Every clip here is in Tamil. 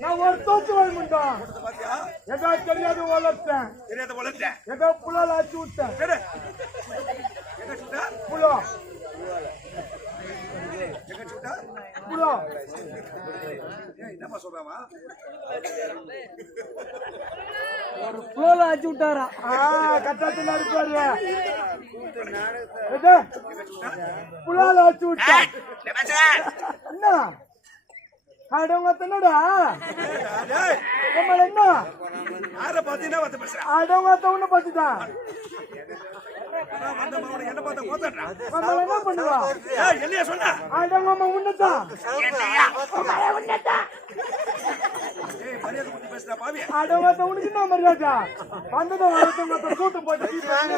நான் ஒரு தோத்து வாழ்முண்டா ஏதோ தெரியாது வளர்த்தேன் ஏதோ புலால் ஆச்சு விட்டேன் புலோ புலோ என்னமா சொல்றாமா ஒரு புலால் ஆச்சு விட்டாரா கட்டாத்துல இருப்பாரு புலால் ஆச்சு விட்டா என்ன ஆடவங்க தன்னடா நம்மள என்ன யார பாத்தீனா வந்து பேசுற ஆடவங்க தவன பாத்துடா வந்த மவன என்ன பாத்த கோத்தறா நம்மள என்ன பண்ணுவா ஏய் என்னைய சொன்னா ஆடவங்க உன்னதா என்னையா உன்னதா ஏய் மரியாதை கொடுத்து பேசுடா பாவி ஆடவங்க தவனுக்கு என்ன மரியாதை வந்தத வரதவங்க கூட்டு போட்டு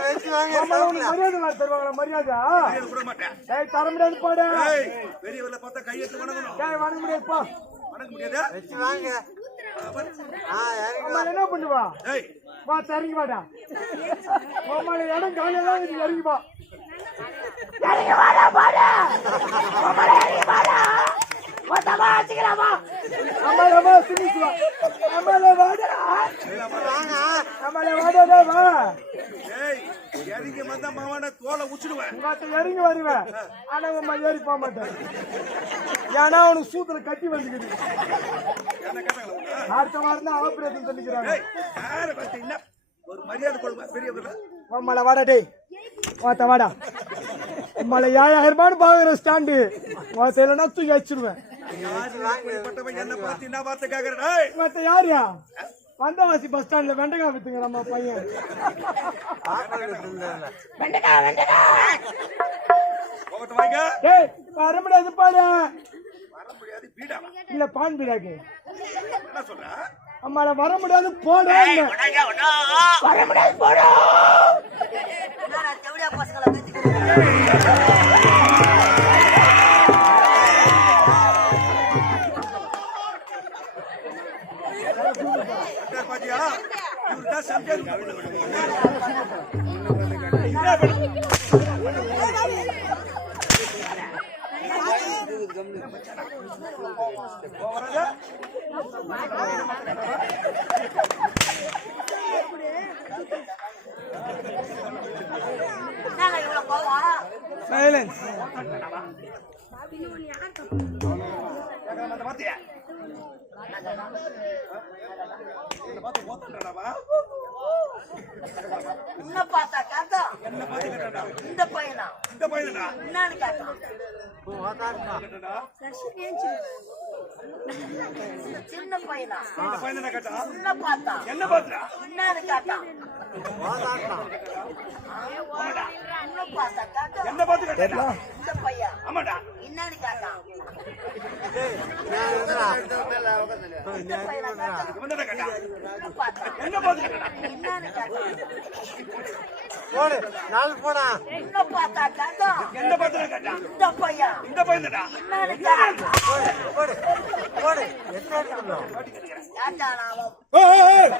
வெச்சு வாங்க நம்மள மரியாதை தருவாங்க மரியாதை கொடுக்க மாட்டேன் ஏய் தர முடியாது போடா ஏய் பெரியவள பார்த்தா கையெடுத்து வணங்கணும் ஏய் வணங்க முடியாது போ வணங்க முடியாதா வெச்சு வாங்க நம்மள என்ன பண்ணுவா ஏய் வா தரங்கி வாடா நம்மள இடம் காலையில இறங்கி வா இறங்கி வாடா பாடா நம்மள இறங்கி வாடா மொத்தமா ஆச்சுக்கிறவா நம்மள சினிசுவா நம்மள வாடா நம்மள வாடா வா ஏய் இறங்கி வந்தா மாவன தோலை உச்சிடுவேன் உங்கட்ட இறங்கி வருவேன் ஆனா உம்மா ஏறி போக மாட்டேன் ஏன்னா அவனுக்கு சூத்துல கட்டி வந்துக்குது என்ன கேட்டாங்களா அடுத்த வாரம் தான் ஆபரேஷன் பண்ணிக்கிறாங்க யார பார்த்தீங்கன்னா ஒரு மரியாதை கொடுங்க பெரியவங்கள உம்மள வாடா டேய் வாடா உம்மள 5000 ரூபாய் பாக்குற ஸ்டாண்டு வாசையிலனா தூக்கி வச்சிடுவேன் என்ன பார்த்து என்ன வார்த்தை கேக்குறேன் டேய் மத்த யாரியா வந்தவாசி பஸ் ஸ்டாண்ட்ல வெண்டக்காய் வித்துங்க நம்ம பையன் வெண்டக்காய் போகட்டு வாங்க டேய் வர முடியாது பாரு வர முடியாது பீடா இல்ல பான் பீடாக்கு என்ன சொல்ற அம்மால வர முடியாது போடா வர முடியாது போடா என்னடா தேவடியா பசங்கள பேசிக்கிட்டு பாத்தியா இவர்தா சம்ஜர் சைலன்ஸ் பாத்தியா என்ன பார்த்தா கேட்டா என்ன பாத்து கேட்டா இந்த பையனா என்னன்னு கேட்டான் சின்ன பையனா இந்த பையன் என்ன கேட்டா என்ன பார்த்தா என்ன பாத்துறா என்னன்னு கேட்டான் என்ன பாத்து கேட்டா இந்த பையன் ஆமாடா என்னன்னு கேட்டான் இந்த பையனை கேட்டான். இவன்தானே கேட்டான். என்ன பார்த்தான்? என்ன பார்த்து கேட்டான்? என்னன்னு கேட்டான். போடு நாலு போனா என்ன பார்த்தா கேட்டான். என்ன பார்த்து கேட்டான்? இந்த பையன் இந்த பையன் தான்டா. என்னன்னு கேட்டான். போடு போடு என்ன எடுக்கணும் கேட்டான் அவன். ஏய், ஏய், ஏய்.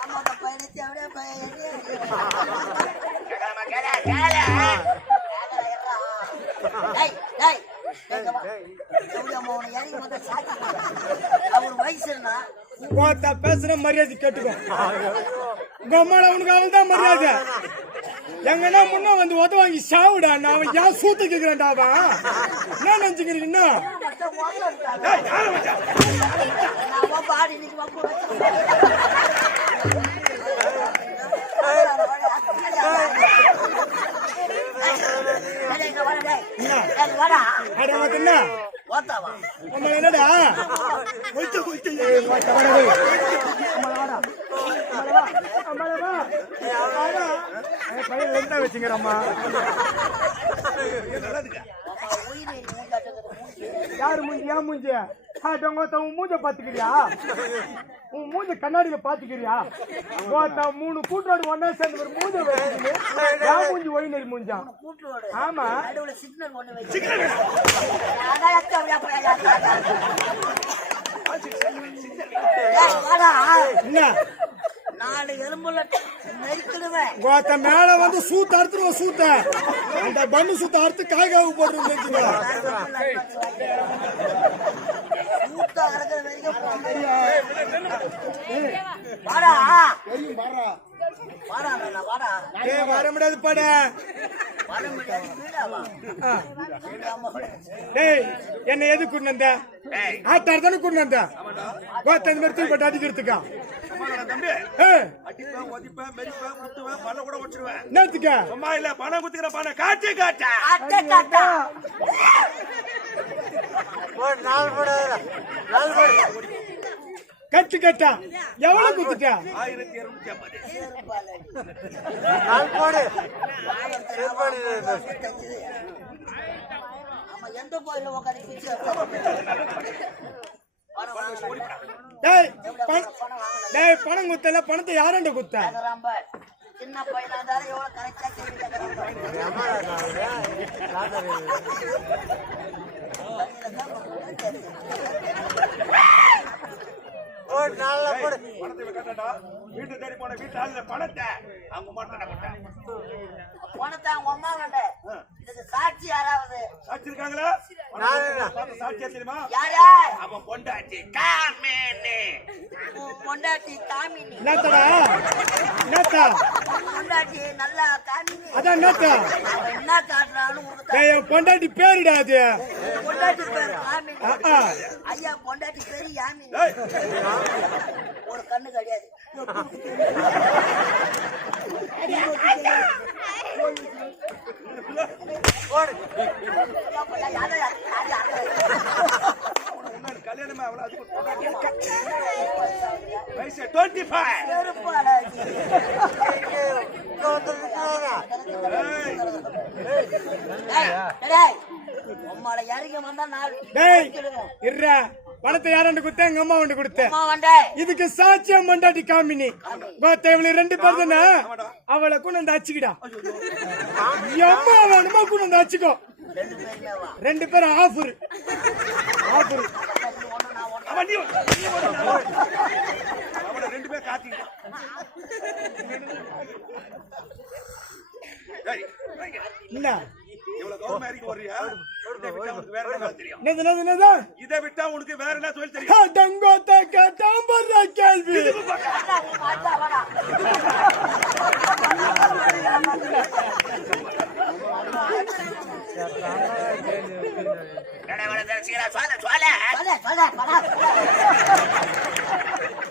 ஆமா, அந்த பையனை தேவையா பையன் கேட்காம கேள கேள டேய் டேய் எங்க வா எவ்வளவு மௌன இறங்கி வந்து சாக்கி அவர் வயசு என்ன கோத்தா பேசுற மரியாதை கேட்டுக்கோ. உங்க அம்மால உனக்கு அவள் தான் மரியாதை. எங்கன்னா முன்ன வந்து உத வாங்கி சாவுடா. நான் அவன் ஏன் சூத்த கேக்குறேன்டா அவன். என்ன நினைச்சுக்கிறீங்க என்ன? டேய், யாரை வச்சா? நான் பாடி இன்னைக்கு வம்பு வாடா அட உனக்கு என்ன? ஓத்தாவா உனக்கு என்னடா? ஒய்த்து, ஒய்த்து. ஏய், வாடா, வாடா, டேய். அம்மால வாடா. அம்மால வா. அம்மால வா. வாடா. ஏய், பையன் என்ன வச்சுக்கிறம்மா? உயிரை மூஞ்சாட்டுக்கிற யாரு மூஞ்சி? ஏன் மூஞ்சி? உன் மூஞ்ச பாத்துக்கிறியா? உன் மூஞ்ச கண்ணாடியில பாத்துக்கிறியா? மூணு கூட்டோடு ஒன்னா சேர்ந்து ஒரு மூஞ்ச வச்சுக்கிட்டு ஏன் மூஞ்சி ஒயினரி மூஞ்சா? கூட்டோடு ஆமா. நடுவுல சிக்னல் ஒண்ணு வச்சு அதான் வாடா என்ன? 4 எலும்புல நெருக்கிடுவேன். மேல வந்து சூத்த அறுத்துருவோம். சூத்த அந்த பண்ணு சூத்த அறுத்து காய்காவு போட்டுருவோம். மூத்த அறக்கிற வரைக்கும் வாடா வாடா நானா வாடா வர முடியாது பட. வர முடியாது வீடாவா டேய், என்ன எது கூட்டு வந்த? ஆத்தார் தானே கூட்டு வந்த. கோத்த இந்த மாதிரி தூக்கி அடிக்கிறதுக்கா? தம்பி ஏய், அடிப்பேன், ஒதிப்பேன், மெரிப்பேன், குத்துவேன், பல்ல கூட உடைச்சிருவேன். என்னத்துக்க? சும்மா இல்ல, பணம் குத்துக்கிற பணம் காட்டு காட்டா. அட்டை காட்டா போடு நாலு போடு நாலு போடு கட்டு கட்டா எவ்வளவு குத்துட்டா? 1250. நாலு போடு ஆமா எந்த கோயில உட்காந்து பிச்சு டேய், பணம் வாங்கல டேய், பணம் குத்தல. பணத்தை யாரண்ட குத்தா? கேக்குறாம்ப சின்ன பையனா இருந்தாலும் எவ்வளவு கரெக்டா கேள்வி போடு நாலு போடு பணத்தை இவன் கேட்டான்டா. வீட்டு தேடி போன வீட்டு ஆளுல பணத்தை அவங்க மாட்டான மாட்டான். பணத்தை அவங்க அம்மா வேண்ட இதுக்கு சாட்சி யாராவது சாட்சி இருக்காங்களா? பார்த்து சாட்சியா தெரியுமா? யாரா அவன் பொண்டாட்டி காமேனே. பொண்டாட்டி காமினி என்னத்தடா? என்னத்தா? பொண்டாட்டி நல்லா காமினி அதான் என்னத்தா? அவன் என்ன காட்டுறான்னு உனக்கு டேய், என் பொண்டாட்டி பேருடா அது. பொண்டாட்டி பேர் காமினி ஆ. ஐயா பொண்டாட்டி பேரு யாமினி ஏய், ஒரு கண்ணு கிடையாது போடு உன்னோட கல்யாணமே அவ்வளவு அதுக்கு வயசு 25. உம்மால இறங்கி வந்தா நாலு டேய், இருடா. பணத்தை யாரண்ட குத்த? எங்க அம்மா வந்து கொடுத்த. அம்மா வண்டே இதுக்கு சாட்சியம் பொண்டாட்டி காமினி. கோத்த இவளு 2 பேர் தானே. அவளை கொண்டு வந்து அச்சுக்கிடா. எம்மா வேணுமா கொண்டு வந்து அச்சுக்கோ. 2 பேருமே வா 2 பேரும் ஆஃபர். ஆஃபர். ஒண்ணு நான் ஒண்ணு அவன் நீ அவனை 2 பேர் காட்டிட்டான். டேய், என்ன? இவ்வளவு கௌரவமா இறங்கி வர்றியா? இதை விட்டா உனக்கு வேற என்ன வேலை தெரியும்? என்னது? இதை விட்டா உனக்கு வேற என்ன தொழில் தெரியும்? டங்கோத்த கேட்டாம் பண்ற கேள்வி. மாட்டா வாடா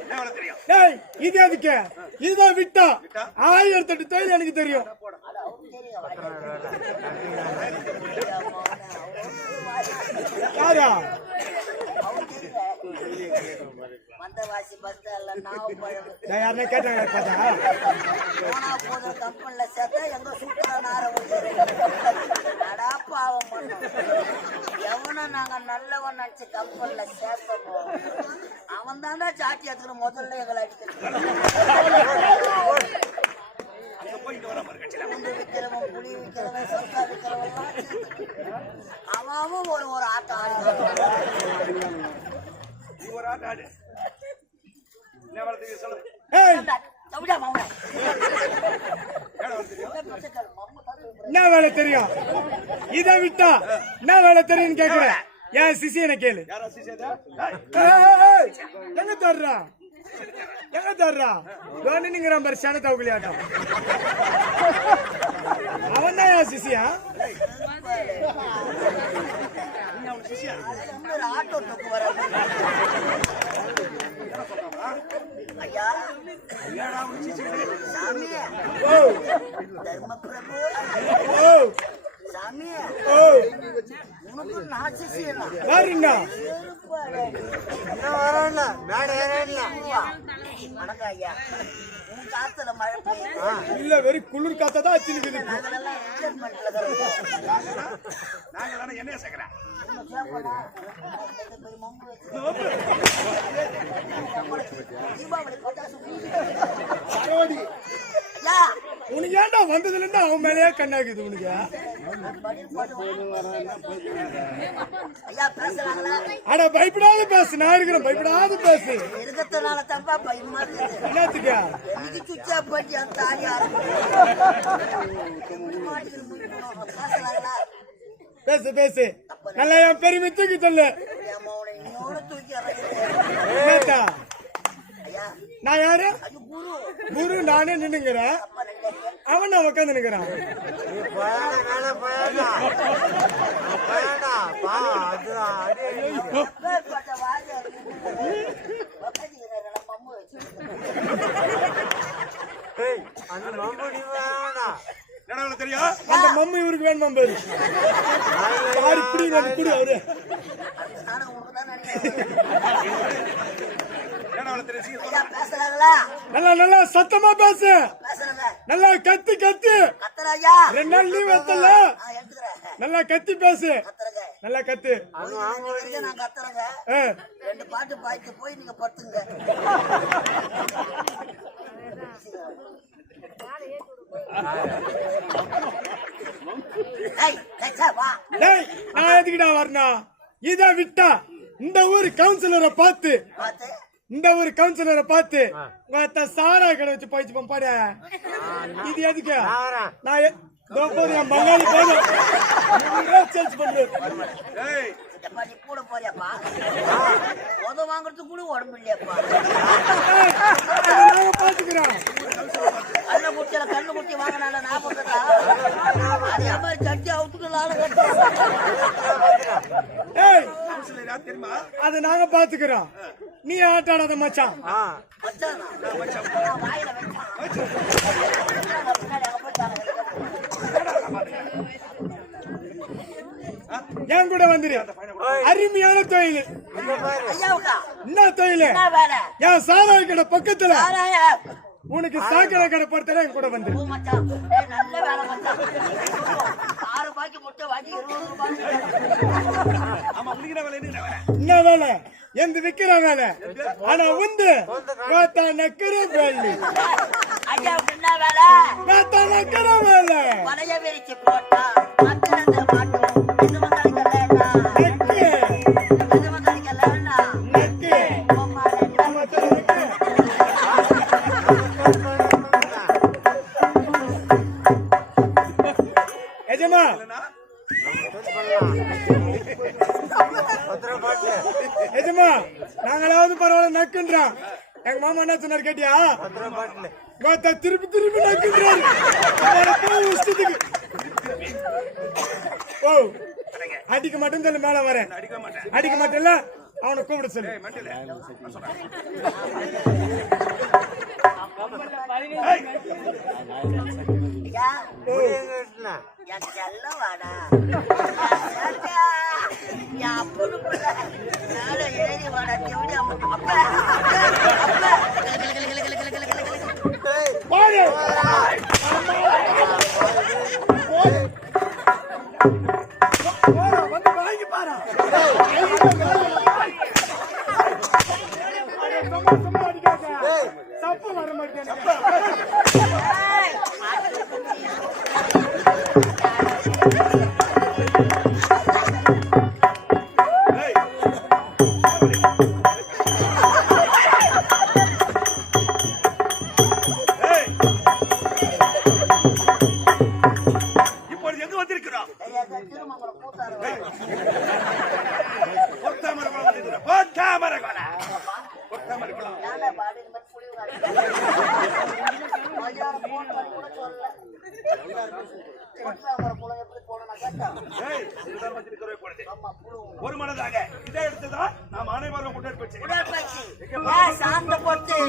என்ன வேலை தெரியும்? டேய், இது எதுக்கு? இதுதான் விட்டா. 1008 தொழில் எனக்கு தெரியும். யாரா? வந்தவாசி பஸ் எல்லாம் நாவு பழம் நான் யாருன்னா கேட்டாங்க பார்த்தா போனா போது கம்பெனில சேர்த்தா எங்க சூட்டுல நார நடா பாவம் பண்ணோம். எவனை நாங்க நல்லவன் நினைச்சு கம்பெனில சேர்த்தோமோ அவன் தாண்டா சாட்டி எடுத்துக்கிற முதல்ல எங்களை அடிக்கிறது. பூண்டு விற்கிறவன், புளி விற்கிறவன், சொர்க்கா விற்கிறவன் அவன் ஒரு ஆட்டம் ஆடுகிறான். நீ ஒரு ஆட்டு ஆடு என்ன வளர்த்து சொல்லு ஏய் தவிடா மாவுடா. என்ன வேலை தெரியும்? இதை விட்டா என்ன வேலை தெரியும்னு கேக்குறேன். என் சிசியனை கேளு. யாரா சிசேதா ஏய், எங்க தர்றா எங்க தர்றா தோனிங்கிற மாதிரி சனத்தை விளையாட்டம். அவன் தான் என் சிசியா. ஆட்டோ தூக்கு வர ஐயா சாமி ஓ தர்ம பிரபு ஓ சாமி ஓ உனக்கு நான் சிசியனா பாருங்க. இன்னும் வரல மேடை ஏறல. வணக்கம் ஐயா. உன் காத்துல மழை பெய்யுது. இல்ல வெறும் குளிர் காத்ததான் அச்சுக்குது. நாங்களெல்லாம் என்ஜாய்மெண்ட்ல இருக்கிறோம். நாங்க என்ன சேர்க்கிறேன் தீபாவளி பட்டாசு சரவடி ஐயா உனக்கு ஏன்டா வந்ததுல இருந்து அவன் மேலேயே கண்ணாக்குது உனக்கு. ஐயா பேசுறாங்களா? அட பயப்படாத பேசு. நான் இருக்கிறேன், பயப்படாத பேசு. இருக்கிறதுனால தப்பா பயமா இருக்குது. என்னத்துக்கா? எனக்கு சுச்சா போட்டு அந்த தாலியா பேசுறாங்களா? பேசு பேசு. நல்லா என் பெருமை தூக்கி சொல்லு. இன்னொரு தூக்கி என்னத்தா? ஐயா நான் யாரு? அது குரு குரு நானே நின்னுங்கிறேன். அப்பா நினைக்கிறேன். அவன் உட்காந்து நிக்கிறான். நீ போயாடா மேல போயாடா போயாடா பா அது அடி பேர்பட்ட வாஜா உட்காந்துக்கிறேன் மம்மு வச்சு. ஏய் அந்த மம்புடி வேணா என்ன தெரியும் அந்த மம்மி இவருக்கு வேணுமா பாரு. யாரு இப்படி வந்து குடு அவரு. நானும் உனக்கு தான் நினைக்கிறேன். என்ன தெரியும் ஐயா பேசுறாங்களா? நல்லா நல்லா சத்தமா பேசு. பேசுறாங்க. நல்லா கத்தி கத்தி. கத்துறாயா? 2 நாள் லீவ் எடுத்தல. எடுத்துக்கிறேன். நல்லா கத்தி பேசு. கத்துறங்க. நல்லா கத்து. நான் கத்துறங்க. 2 பாட்டு பாய்த்து போய் நீங்க படுத்துங்க. ஏய் கச்சா வா. டேய் நான் எதுக்குடா வரணும்? இத விட்டா இந்த ஊர் கவுன்சிலரை பார்த்து பாத்து இந்த ஊர் கவுன்சிலரை பார்த்து உங்க சாரா கடை வச்சு போயிச்சு பாரு. இது எதுக்கு? நான் போதும் என் பங்காளி போதும் சேல்ஸ் பண்றேன். ஏய் எப்பா நீ கூட போறியாப்பா? உத வாங்குறதுக்கு கூட உடம்பு இல்லையாப்பா? நாங்க பாத்துக்கிறோம். கண்ணு குட்டியில கண்ணு குட்டி வாங்கினால நான் பண்றதா? அதே மாதிரி சட்டி அவுத்துக்கலான்னு கட்டுறேன். ஏய் கவுன்சிலரா தெரியுமா அத நாங்க பாத்துக்கிறோம். நீ ஆட்டாடாத மச்சான். மச்சானா? வாயில வச்சான். பின்னாடி அங்க போயிட்டாங்க. என் கூட வந்துரு. அருமையான தொழில். ஐயாவுக்கா என்ன தொழில்? என்ன வேலை? என் சாராய கடை பக்கத்துல யாராயா? உனக்கு சாக்கடை கடை படுத்தல என் கூட வந்துரு. ஓ மச்சான், ஏய் நல்ல வேலை மச்சான். 6 ரூபாய்க்கு முட்டை வாங்கி 20 ரூபாய். ஆமா முடிக்கிற வேலை என்ன வேலை என்ன வேலை? எந்த விக்கிற வேலை? ஆனா வந்து நக்கிற வேலை. ஐயாவுக்கு என்ன வேலை? நக்கிற வேலை. வலைய விரிச்சு போட்டா மக்கள் மாட்டோம். இது மக்களுக்கு இல்லைன்னா நக்கு இது மக்களுக்கு இல்லைன்னா நக்கு எஜமா எஜமா நாங்களாவது பரவாயில்ல நக்குன்றான். எங்க மாமா என்ன சொன்னார் கேட்டியா? திருப்பி திருப்பி நக்குன்றாரு. இஷ்டத்துக்கு. ஓ அடிக்க மாட்டேன்னு சொல்லு. மேல வரேன். அடிக்க மாட்டேன் அடிக்க மாட்டேன்ல அவனை கூப்பிட சொல்லு. மண்டில ஐயா முடியுங்க என் செல்லம் வாடா. என் அப்பனு பிள்ளை மேல ஏறி வாடா எப்படி அப்ப பாரு வந்து வாங்கி பாரு சும்மா அடிக்காத தப்பு வர மாட்டேன் இப்பொழுது எங்கு வந்திருக்கிறோம்? திருமங்கலம் கூத்தாரு பொத்தாமரை குளம் வந்திருக்கிறோம். பொத்தாமரை குளம். பொத்தாமரை குளம். ஏன்டா பாடி இந்த மாதிரி புடிவு மதியானம் போன் பண்ணி கூட சொல்லல பொத்தாமரை குளம் எப்படி போகணும் கேட்டேன். ஏய், இதுதான் வந்திருக்கிறோம் இப்பொழுது. ஆமா புழுவு ஒரு மனதாக இதை எடுத்துதான் நாம் அனைவரும் உடற்பயிற்சி உடற்பயிற்சி சாந்த போட்டு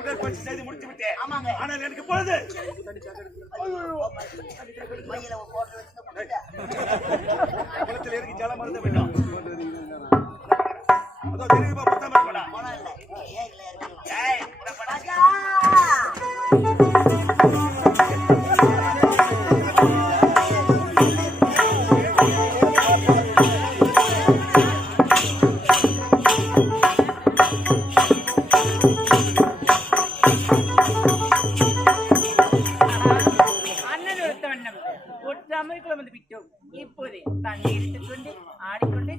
உடற்பயிற்சி செய்து முடித்து விட்டேன். ஆமாங்க. ஆனால் எனக்கு பொழுது மையில போட்டு வச்சுட்டு போட்டுட்டேன். குளத்தில் இறங்கி ஜலம் மருந்த வேண்டும். அதோ தெரியுமா பொத்தாமரை குளம். போனா இல்ல ஏன் இல்ல இறங்கலாம். ஏய், உடற்பயிற்சி. ராஜா தமிழ்குளம் வந்து விட்டோம். இப்போது தண்ணி எடுத்துக்கொண்டு ஆடிக்கொண்டே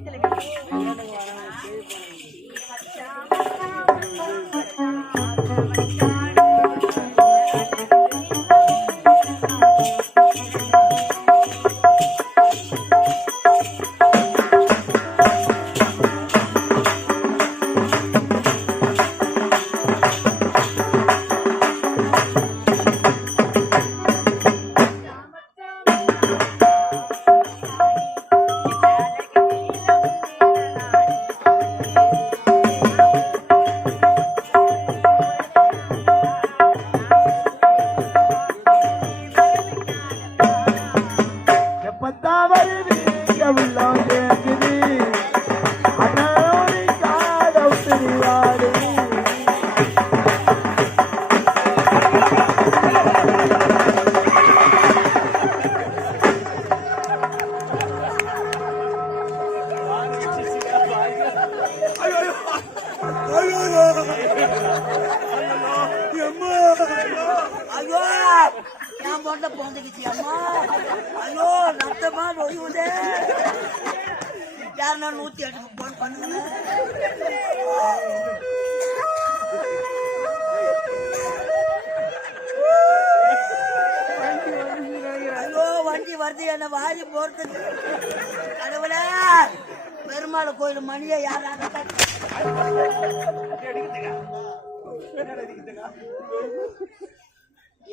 ஐயோ நான் போட்ட போந்துக்குச்சு அம்மா. ஐயோ ரத்தமா நொழிவுதே. யாருன்னா 108 போன் பண்ணுங்க. ஐயோ வண்டி வருது என்ன வாரி போறதுக்கு. கடவுளே பெருமாள் கோயில் மணியை யாராவது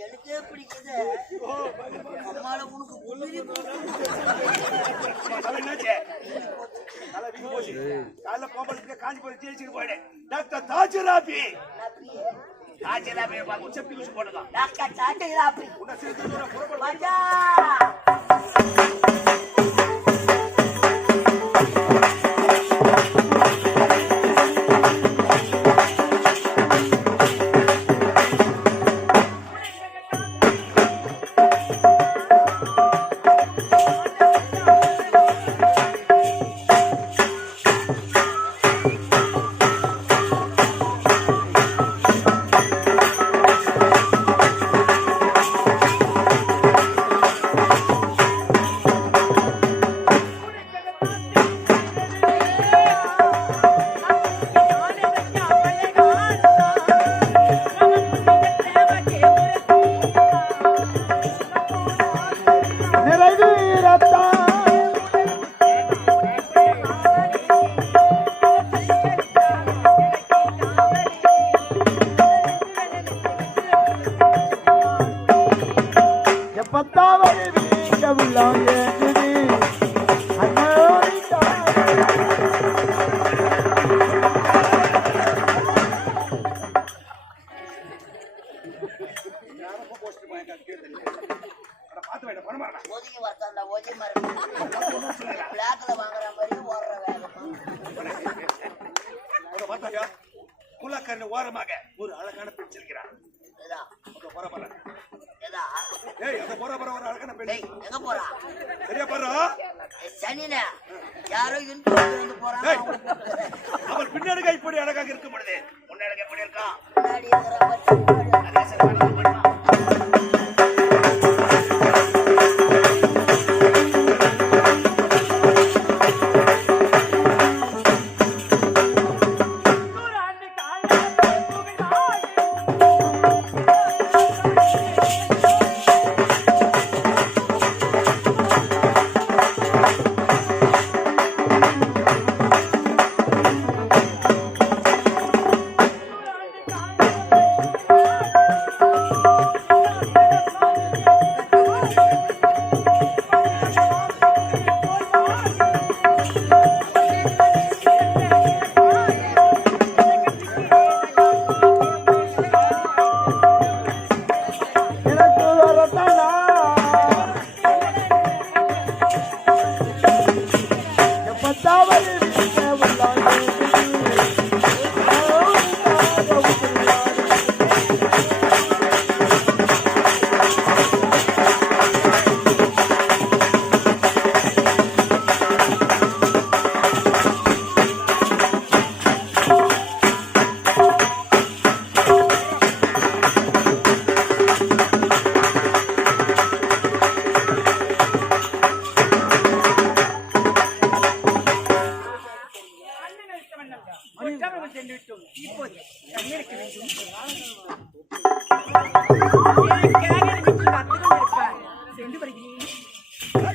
எனக்கே பிடிக்குது. அம்மால உனக்கு குளிரி காலைல போகும்போது காஞ்சி போய் ஜெயிச்சுட்டு போயிடு. டாக்டர் தாஜராபி செப்டி ஊசி போட்டுதான். டாக்டர் தாஜராபி உன்னை சிறிது தூரம் புறப்பட மஜா பத்தாவது வீட்டவில்லா ஏற்றுது அண்ணாடி ஒதுங்கி வரத்தாண்டா ஒதுங்கி மரம் பிளாக்ல வாங்குற மாதிரி ஓடுற வேகமா முலாக்கரின் ஓரமாக ஒரு அழகான பெண் செல்கிறார். இதா அங்க போற பாரு. இதா ஏய் அங்க போற பாரு ஒரு அழகான பெண். டேய் எங்க போறா சரியா பாரு. சனினே யாரோ இன்டர்வியூ வந்து போறாங்க ஏய், அவள் பின்னடுக இப்படி அழகாக இருக்கும் பொழுது முன்னடுக எப்படி இருக்கா? முன்னாடி இருக்கிற பச்சை அதே சரி பண்ணுமா? இப்போது தண்ணீருக்கு வேண்டும்